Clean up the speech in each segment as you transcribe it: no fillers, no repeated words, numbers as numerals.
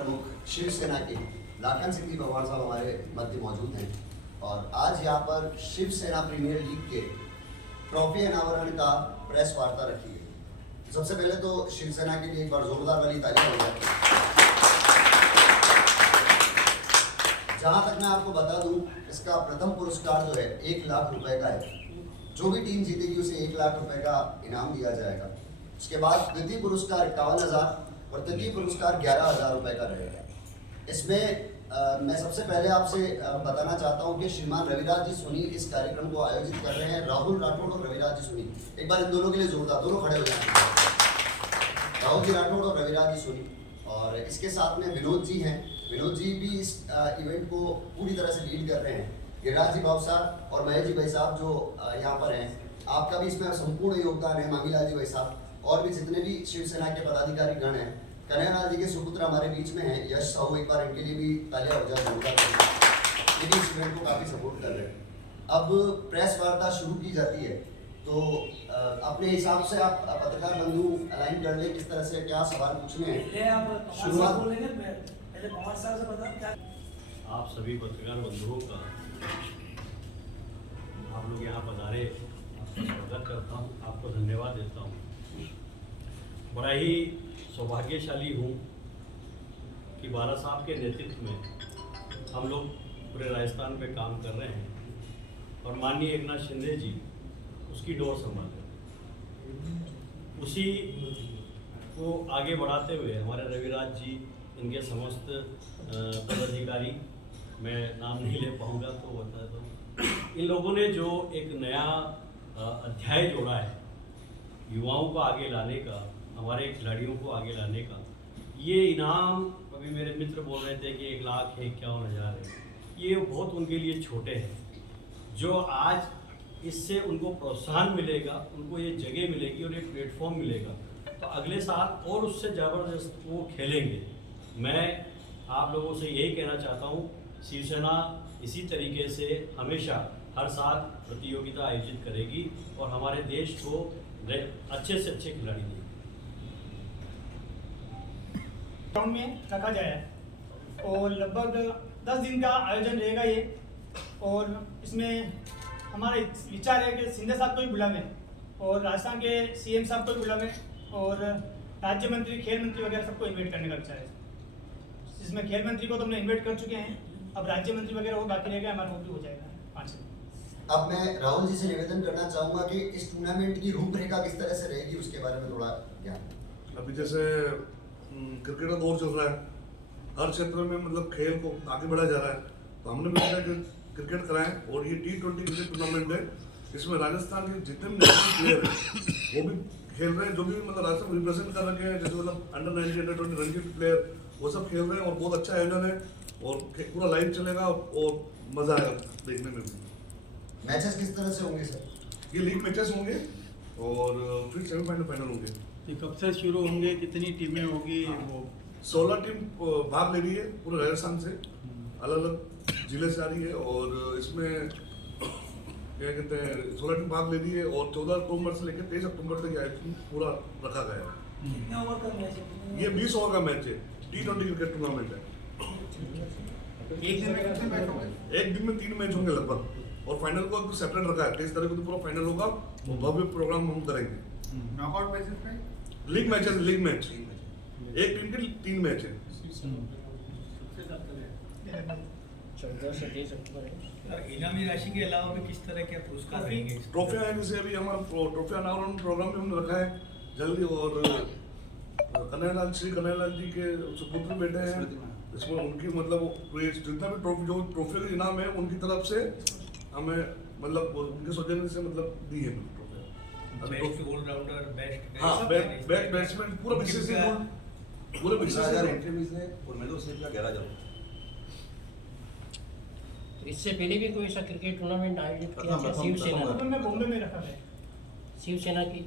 प्रमुख शिवसेना के लाखन सिंह पवार साहब हमारे मध्य मौजूद हैं और आज यहाँ पर शिवसेना प्रीमियर लीग के ट्रॉफी अनावरण का प्रेस वार्ता रखी गई। सबसे पहले तो शिवसेना के लिए एक बार जोरदार वाली तालियां हो जाए। जहां तक मैं आपको बता दूं, इसका प्रथम पुरस्कार जो है 1 लाख रुपए का है। जो भी टीम जीतेगी उसे 1 लाख रुपए का इनाम दिया जाएगा। उसके बाद द्वितीय पुरस्कार 51,000 और तृतीय पुरस्कार 11,000 रुपए का रहेगा। इसमें मैं सबसे पहले आपसे बताना चाहता हूं कि श्रीमान रविराज जी सोनी इस कार्यक्रम को आयोजित कर रहे हैं। राहुल राठौड़ और रविराज जी सोनी, एक बार इन दोनों के लिए जोरदार, दोनों खड़े हो जाएं। राहुल जी राठौड़ और रविराज जी सोनी, और इसके साथ में विनोद जी हैं। विनोद जी भी इस इवेंट को पूरी तरह से लीड कर रहे हैं। गिरिराज जी बाबू साहब और महेश जी भाई साहब जो यहाँ पर हैं, आपका भी इसमें संपूर्ण योगदान है। मांगीलाल जी भाई साहब और भी जितने भी शिवसेना के पदाधिकारी गण हैं। कन्हैयालाल जी के सुपुत्र हमारे बीच में हैं, यश साहू, एक बार इनके लिए भी तालियां हो जाए। ये भी इस इवेंट को काफ़ी सपोर्ट कर रहे हैं। अब प्रेस वार्ता शुरू की जाती है, तो अपने हिसाब से आप पत्रकार बंधु अलाइन कर लें किस तरह से क्या सवाल पूछने हैं। शुरुआत आप सभी पत्रकार बंधुओं का आप लोग यहाँ पधारे, आपका स्वागत करता हूँ, आपको धन्यवाद देता हूँ। बड़ा ही सौभाग्यशाली हूँ कि बाला साहब के नेतृत्व में हम लोग पूरे राजस्थान पे काम कर रहे हैं और माननीय एकनाथ शिंदे जी उसकी डोर संभाल रहे। उसी को आगे बढ़ाते हुए हमारे रविराज जी, इनके समस्त पदाधिकारी, मैं नाम नहीं ले पाऊँगा तो बता दूँ, इन लोगों ने जो एक नया अध्याय जोड़ा है युवाओं को आगे लाने का, हमारे खिलाड़ियों को आगे लाने का। ये इनाम, अभी मेरे मित्र बोल रहे थे कि 1 लाख है, 51,000 है, ये बहुत उनके लिए छोटे हैं। जो आज इससे उनको प्रोत्साहन मिलेगा, उनको ये जगह मिलेगी और ये प्लेटफॉर्म मिलेगा, तो अगले साल और उससे ज़बरदस्त वो खेलेंगे। मैं आप लोगों से यही कहना चाहता हूँ, शिवसेना इसी तरीके से हमेशा हर साल प्रतियोगिता आयोजित करेगी और हमारे देश को अच्छे से अच्छे खिलाड़ी देगी। ग्राउंड में रखा जाए और लगभग 10 दिन का आयोजन रहेगा ये। और इसमें हमारा विचार है कि शिंदे साहब को भी बुलावें और राजस्थान के सीएम साहब को भी बुलावें और राज्य मंत्री, खेल मंत्री वगैरह सबको इन्वाइट करने का विचार है। जिसमें खेल मंत्री को तो हमने इन्वाइट कर चुके हैं, अब राज्य मंत्री वगैरह वो बाकी रहेगा, हमारा वो भी हो जाएगा 5 दिन। अब मैं राहुल जी से निवेदन करना चाहूँगा कि इस टूर्नामेंट की रूपरेखा किस तरह से रहेगी, उसके बारे में थोड़ा ज्ञान। अभी जैसे क्रिकेट का दौर चल रहा है, हर क्षेत्र में मतलब खेल को आगे बढ़ाया जा रहा है, तो हमने भी सोचा कि क्रिकेट कराएं। और ये T20 क्रिकेट टूर्नामेंट है, इसमें राजस्थान के जितने भी नेशनल प्लेयर हैं वो भी खेल रहे हैं, जो भी मतलब राजस्थान रिप्रेजेंट कर रखे हैं, जैसे मतलब अंडर 19, अंडर 20 रणजी प्लेयर, वो सब खेल रहे हैं और बहुत अच्छा आयोजन है और पूरा लाइव चलेगा और मजा आएगा देखने में भी। मैचेस किस तरह से होंगे सर? ये लीग मैचेस होंगे और फिर सेमीफाइनल, फाइनल होंगे। ये कब से शुरू होंगे, कितनी टीमें होगी? वो 16 टीम भाग ले रही है पूरे राजस्थान से, अलग अलग जिले से आ रही है और इसमें क्या कहते हैं 16 टीम भाग ले रही है और 14 अक्टूबर से लेकर 23 अक्टूबर तक आयोजन पूरा रखा गया है। कितने ओवर का मैच है? ये 20 ओवर का मैच है, T20 क्रिकेट टूर्नामेंट है। एक दिन में कितने मैच होंगे? एक दिन में 3 मैच होंगे लगभग और फाइनल को सेपरेट रखा है। 23 तारीख को तो पूरा फाइनल होगा और भव्य प्रोग्राम हम करेंगे। नॉकआउट बेसिस पे लीग मैच है, लीग मैच, एक टीम के 3 मैच है। 14 से 23 अक्टूबर है। इनामी राशि के अलावा भी किस तरह के पुरस्कार रहेंगे? ट्रॉफियाँ हैं, जैसे अभी हमारा ट्रॉफी अनावरण प्रोग्राम भी हमने रखा है जल्दी, और श्री कन्हैयालाल जी के सुपुत्र बेटे हैं, इसमें उनकी मतलब जितना भी ट्रॉफी का इनाम है उनकी तरफ से हमें मतलब उनके सौजन्य से मतलब दी है ट्रॉफी। बेस्ट ऑलराउंडर, बेस्ट, हाँ, बेस्ट बैट्समैन पूरा बीसीसी पूरे 15,000 एंट्री फीस है और मेडल का 11,000। इससे पहले भी कोई ऐसा क्रिकेट टूर्नामेंट आयोजित किया था शिवसेना में बॉम्बे में रखा है। शिवसेना की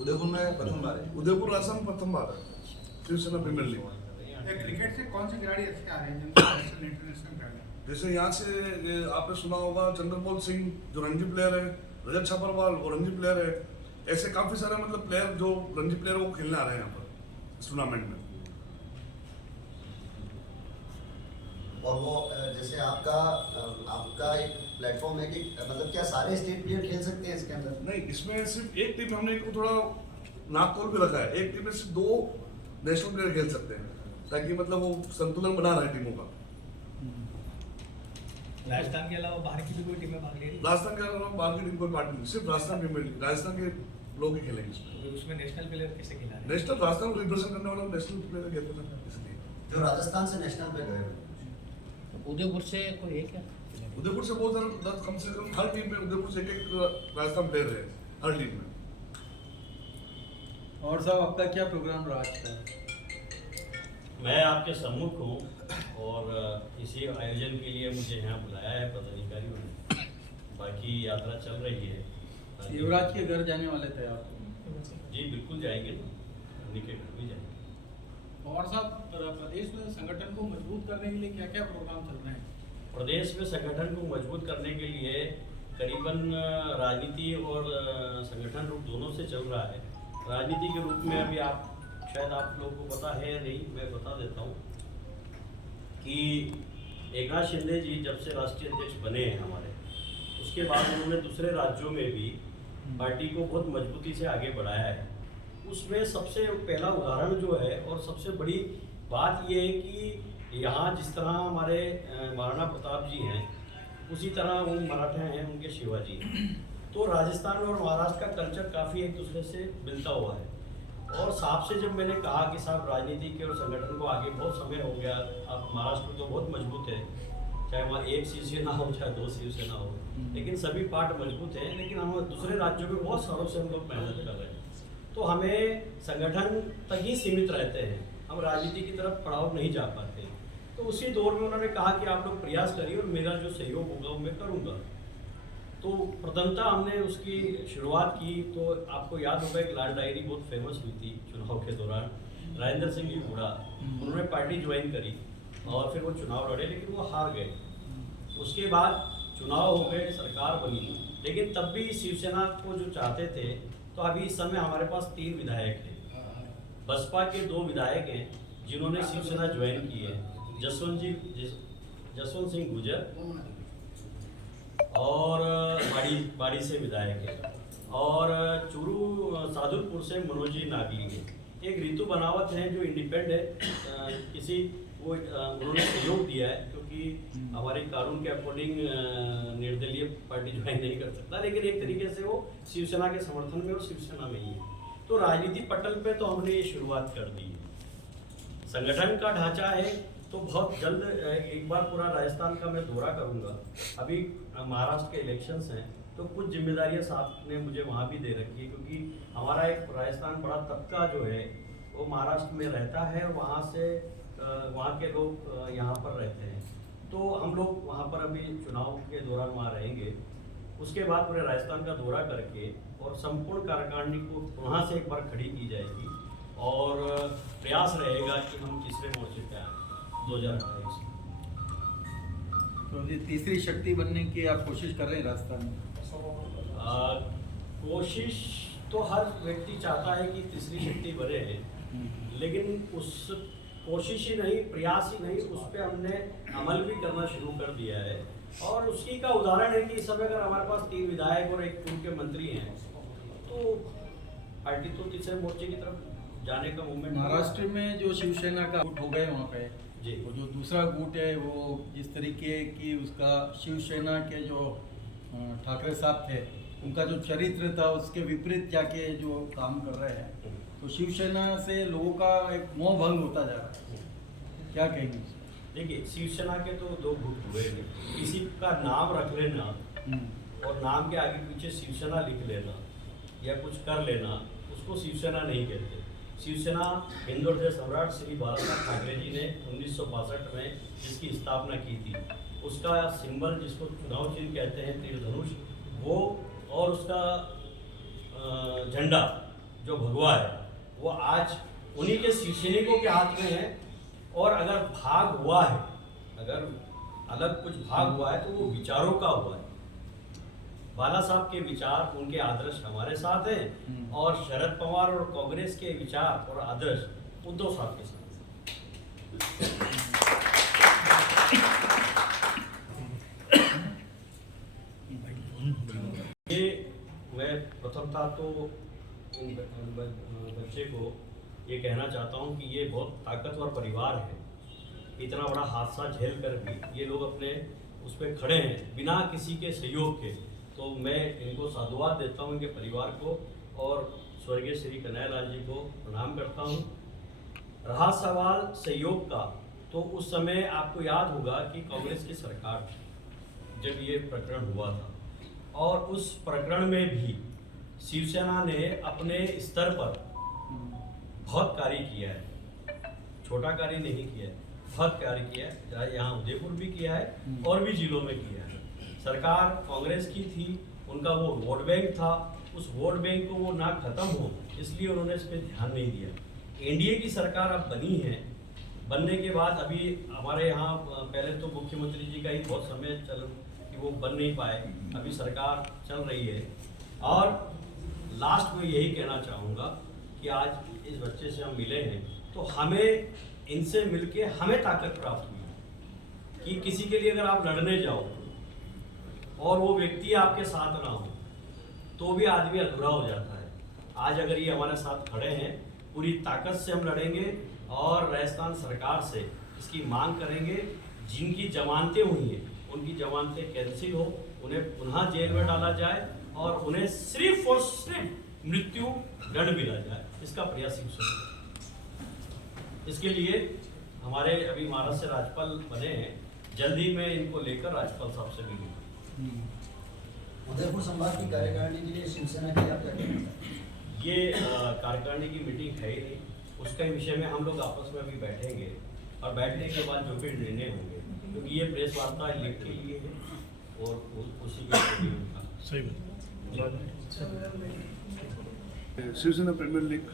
उदयपुर में प्रथम बार है। उदयपुर राजस्थान प्रथम बार है शिवसेना प्रीमियर लीग। क्रिकेट से कौन से खिलाड़ी अच्छे आ रहे हैं जिनको नेशनल इंटरनेशनल खिलाड़ी? जैसे यहाँ से आपने सुना होगा चंद्रपाल सिंह जो रणजी प्लेयर है, रजत छापरवाल वो रणजी प्लेयर है, ऐसे काफी सारे मतलब प्लेयर जो रणजी प्लेयर वो खेलने आ रहे हैं यहाँ पर इस टूर्नामेंट में। और वो जैसे आपका एक प्लेटफॉर्म है कि मतलब क्या सारे स्टेट प्लेयर खेल सकते हैं इसके अंदर? नहीं, इसमें सिर्फ एक टीम में हमने को थोड़ा नापतोल भी रखा है। एक टीम में सिर्फ 2 नेशनल प्लेयर खेल सकते हैं, ताकि मतलब वो संतुलन बना रहे टीमों का। राजस्थान के अलावा बाहर की भी कोई टीमें भाग ले रही राजस्थान के अलावा बाहर की टीम कोई पार्टी नहीं, सिर्फ राजस्थान प्रीमियर लीग, राजस्थान के लोग ही खेलेंगे इसमें। है, उसमें नेशनल प्लेयर कैसे खिला रहे हैं? नेशनल राजस्थान को रिप्रेजेंट करने वाला नेशनल प्लेयर खेलते हैं, इसलिए जो राजस्थान से नेशनल पे गए हुए। उदयपुर से कोई है क्या? उदयपुर से बहुत सारा, कम से कम हर टीम में उदयपुर से एक राजस्थान प्लेयर है हर टीम में। और साहब आपका क्या प्रोग्राम रहा आज का? मैं आपके सम्मुख हूँ और इसी आयोजन के लिए मुझे यहाँ बुलाया है पदाधिकारियों ने। बाकी यात्रा चल रही है। युवराज के घर जाने वाले थे आप? जी बिल्कुल जाएंगे ना, उन्हीं के घर भी जाएंगे। और साहब प्रदेश में संगठन को मजबूत करने के लिए क्या क्या प्रोग्राम चल रहे हैं? प्रदेश में संगठन को मजबूत करने के लिए करीबन राजनीति और संगठन रूप दोनों से चल रहा है। राजनीति के रूप में अभी शायद आप लोगों को पता है या नहीं, मैं बता देता हूँ कि एकनाथ शिंदे जी जब से राष्ट्रीय अध्यक्ष बने हैं हमारे, उसके बाद उन्होंने दूसरे राज्यों में भी पार्टी को बहुत मजबूती से आगे बढ़ाया है। उसमें सबसे पहला उदाहरण जो है और सबसे बड़ी बात ये है कि यहाँ जिस तरह हमारे महाराणा प्रताप जी हैं, उसी तरह वो मराठा हैं, उनके शिवाजी हैं। तो राजस्थान और महाराष्ट्र का कल्चर काफ़ी एक दूसरे से मिलता हुआ है। और साहब से जब मैंने कहा कि साहब राजनीति के और संगठन को आगे बहुत समय हो गया, अब महाराष्ट्र तो बहुत मजबूत है, चाहे वहाँ एक शिवसेना हो चाहे 2 शिवसेना हो, लेकिन सभी पार्ट मजबूत हैं। लेकिन हम दूसरे राज्यों में बहुत सालों से हम लोग मेहनत कर रहे हैं, तो हमें संगठन तक ही सीमित रहते हैं, हम राजनीति की तरफ पड़ाव नहीं जा पाते। तो उसी दौर में उन्होंने कहा कि आप लोग प्रयास करिए और मेरा जो सहयोग होगा वो मैं करूँगा। तो प्रथमतः हमने उसकी शुरुआत की। तो आपको याद होगा एक लाल डायरी बहुत फेमस हुई थी चुनाव के दौरान, राजेंद्र सिंह जी हुड्डा, उन्होंने पार्टी ज्वाइन करी और फिर वो चुनाव लड़े, लेकिन वो हार गए। उसके बाद चुनाव हो गए, सरकार बनी, लेकिन तब भी शिवसेना को जो चाहते थे, तो अभी इस समय हमारे पास 3 विधायक हैं। बसपा के 2 विधायक हैं जिन्होंने शिवसेना ज्वाइन की है, जसवंत सिंह गुजर और बाड़ी से विधायक है, और चूरू सादुलपुर से मनोज जी नागली है। एक ऋतु बनावत है जो इंडिपेंडेंट है, किसी वो उन्होंने सहयोग दिया है, क्योंकि हमारे कानून के अकॉर्डिंग निर्दलीय पार्टी ज्वाइन नहीं कर सकता, लेकिन एक तरीके से वो शिवसेना के समर्थन में और शिवसेना में ही है। तो राजनीति पटल पे तो हमने ये शुरुआत कर दी है। संगठन का ढांचा है तो बहुत जल्द एक बार पूरा राजस्थान का मैं दौरा करूंगा। अभी महाराष्ट्र के इलेक्शंस हैं, तो कुछ जिम्मेदारियां साहब ने मुझे वहाँ भी दे रखी है, क्योंकि हमारा एक राजस्थान बड़ा तबका जो है वो महाराष्ट्र में रहता है और वहाँ से वहाँ के लोग यहाँ पर रहते हैं। तो हम लोग वहाँ पर अभी चुनाव के दौरान वहाँ रहेंगे। उसके बाद पूरे राजस्थान का दौरा करके और संपूर्ण कार्यकारिणी को वहाँ से एक बार खड़ी की जाएगी और प्रयास रहेगा कि हम तीसरे मोर्चे पे आए 2028 में। तो ये तीसरी शक्ति बनने की आप कोशिश कर रहे हैं राजस्थान में? कोशिश तो हर व्यक्ति चाहता है कि तीसरी शक्ति बने, लेकिन उस कोशिश ही नहीं, प्रयास ही नहीं, उस पर हमने अमल भी करना शुरू कर दिया है। और उसी का उदाहरण है कि इस समय अगर हमारे पास 3 विधायक और 1 उनके मंत्री हैं, तो पार्टी तो तीसरे मोर्चे की तरफ जाने का मूवमेंट। महाराष्ट्र में जो शिवसेना का गुट हो गए वहाँ पे जी, वो जो दूसरा गुट है, वो जिस तरीके की उसका शिवसेना के जो ठाकरे साहब थे, उनका जो चरित्र था उसके विपरीत जाके जो काम कर रहे हैं, तो शिवसेना से लोगों का एक मोह भंग होता जा रहा है, क्या कहेंगे? देखिए शिवसेना के तो 2 गुट हुए, किसी का नाम रख लेना और नाम के आगे पीछे शिवसेना लिख लेना या कुछ कर लेना, उसको शिवसेना नहीं कहते। शिवसेना हिंदू हृदय सम्राट श्री बालासाहेब ठाकरे जी ने 1962 में जिसकी स्थापना की थी, उसका सिंबल जिसको चुनाव चिन्ह कहते हैं तीरधनुष, वो और उसका झंडा जो भगवा है, वो आज उन्हीं के शिवसैनिकों के हाथ में है। और अगर भाग हुआ है, अगर अलग कुछ भाग हुआ है, तो वो विचारों का हुआ है। बाला साहब के विचार, उनके आदर्श हमारे साथ हैं, और शरद पवार और कांग्रेस के विचार और आदर्श उद्धव साहब के साथ हैं। था तो इन बच्चे को ये कहना चाहता हूँ कि ये बहुत ताकतवर परिवार है। इतना बड़ा हादसा झेल कर भी ये लोग अपने उस पर खड़े हैं बिना किसी के सहयोग के। तो मैं इनको साधुवाद देता हूँ, इनके परिवार को, और स्वर्गीय श्री कन्हैयालाल जी को प्रणाम करता हूँ। रहा सवाल सहयोग का, तो उस समय आपको याद होगा कि कांग्रेस की सरकार थी जब ये प्रकरण हुआ था, और उस प्रकरण में भी शिवसेना ने अपने स्तर पर बहुत कार्य किया है, छोटा कार्य नहीं किया है, बहुत कार्य किया है। चाहे यहाँ उदयपुर भी किया है और भी जिलों में किया है। सरकार कांग्रेस की थी, उनका वो वोट बैंक था, उस वोट बैंक को वो ना खत्म हो इसलिए उन्होंने इस पर ध्यान नहीं दिया। एनडीए की सरकार अब बनी है, बनने के बाद अभी हमारे यहाँ पहले तो मुख्यमंत्री जी का ही बहुत समय चल कि वो बन नहीं पाए, अभी सरकार चल रही है। और लास्ट में यही कहना चाहूँगा कि आज इस बच्चे से हम मिले हैं तो हमें इनसे मिलके हमें ताकत प्राप्त हुई कि किसी के लिए अगर आप लड़ने जाओ और वो व्यक्ति आपके साथ ना हो तो भी आदमी अधूरा हो जाता है। आज अगर ये हमारे साथ खड़े हैं, पूरी ताकत से हम लड़ेंगे और राजस्थान सरकार से इसकी मांग करेंगे जिनकी जमानतें हुई हैं उनकी जमानतें कैंसिल हो, उन्हें पुनः जेल में डाला जाए और उन्हें सिर्फ और सिर्फ मृत्यु दंड मिला जाए, इसका प्रयास इसके लिए हमारे अभी महाराष्ट्र से राज्यपाल बने हैं, जल्दी मैं इनको लेकर राज्यपाल साहब से मिलूंगा। उदयपुर संभाग की कार्यकारिणी के लिए शिवसेना के लिए आप क्या कहना चाहते हैं? ये कार्यकारिणी की मीटिंग है ही नहीं, उसके विषय में हम लोग आपस में अभी बैठेंगे और बैठने के बाद जो भी निर्णय होंगे, क्योंकि ये प्रेस वार्ता लिख के लिए है और उसी के Shiv Sena premier league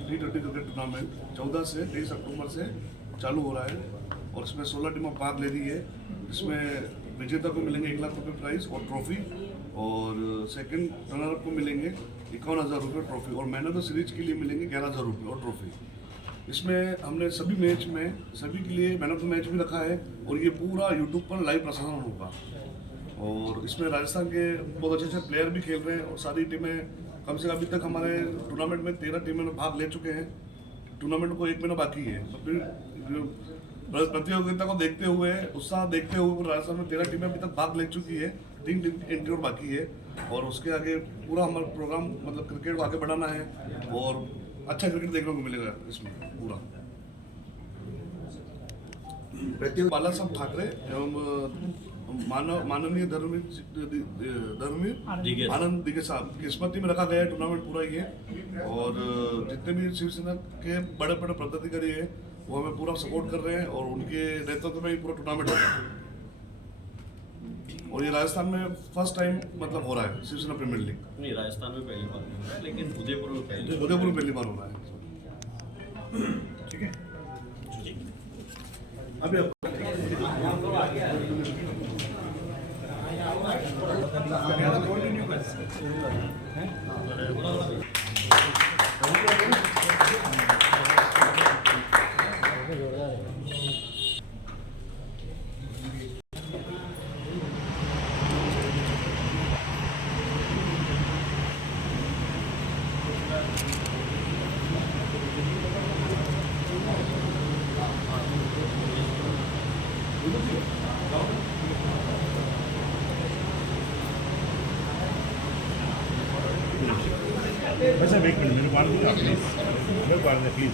T20 cricket tournament 14 से 23 अक्टूबर से चालू हो रहा है और इसमें 16 टीमें भाग ले रही है। इसमें विजेता को मिलेंगे 1 लाख रुपये प्राइज और ट्रॉफी, और सेकंड रनर को मिलेंगे 51,000 रुपये ट्रॉफी, और मैन ऑफ द सीरीज के लिए मिलेंगे 11,000 रुपये और ट्रॉफी। इसमें हमने सभी मैच में सभी के लिए मैन ऑफ द मैच भी रखा है और ये पूरा यूट्यूब पर लाइव प्रसारण होगा। और इसमें राजस्थान के बहुत अच्छे प्लेयर भी खेल रहे हैं और सारी टीमें कम से कम अभी तक हमारे टूर्नामेंट में 13 टीमें भाग ले चुके हैं। टूर्नामेंट को 1 महीना बाकी है, तो फिर प्रतियोगिता को देखते हुए उत्साह देखते हुए राजस्थान में 13 टीमें अभी तक भाग ले चुकी है, 3 टीम एंट्री और बाकी है। और उसके आगे पूरा हमारा प्रोग्राम मतलब क्रिकेट को आगे बढ़ाना है और अच्छा क्रिकेट देखने को मिलेगा इसमें पूरा। बाला साहब ठाकरे एवं माननीय धर्मवीर आनंद दिगे साहब की स्मृति में रखा गया है टूर्नामेंट पूरा ये। और जितने भी शिवसेना के बड़े बड़े पदाधिकारी है वो हमें पूरा सपोर्ट कर रहे हैं और उनके नेतृत्व में ही पूरा टूर्नामेंट हो रहा है। और ये राजस्थान में फर्स्ट टाइम मतलब हो रहा है शिवसेना प्रीमियर लीग। नहीं, राजस्थान में पहली बार हो रहा है, लेकिन उदयपुर में पहली बार हो रहा है। ठीक है, अभी वैसे एक मिनट मेरे पास प्लीज मेरे पास प्लीज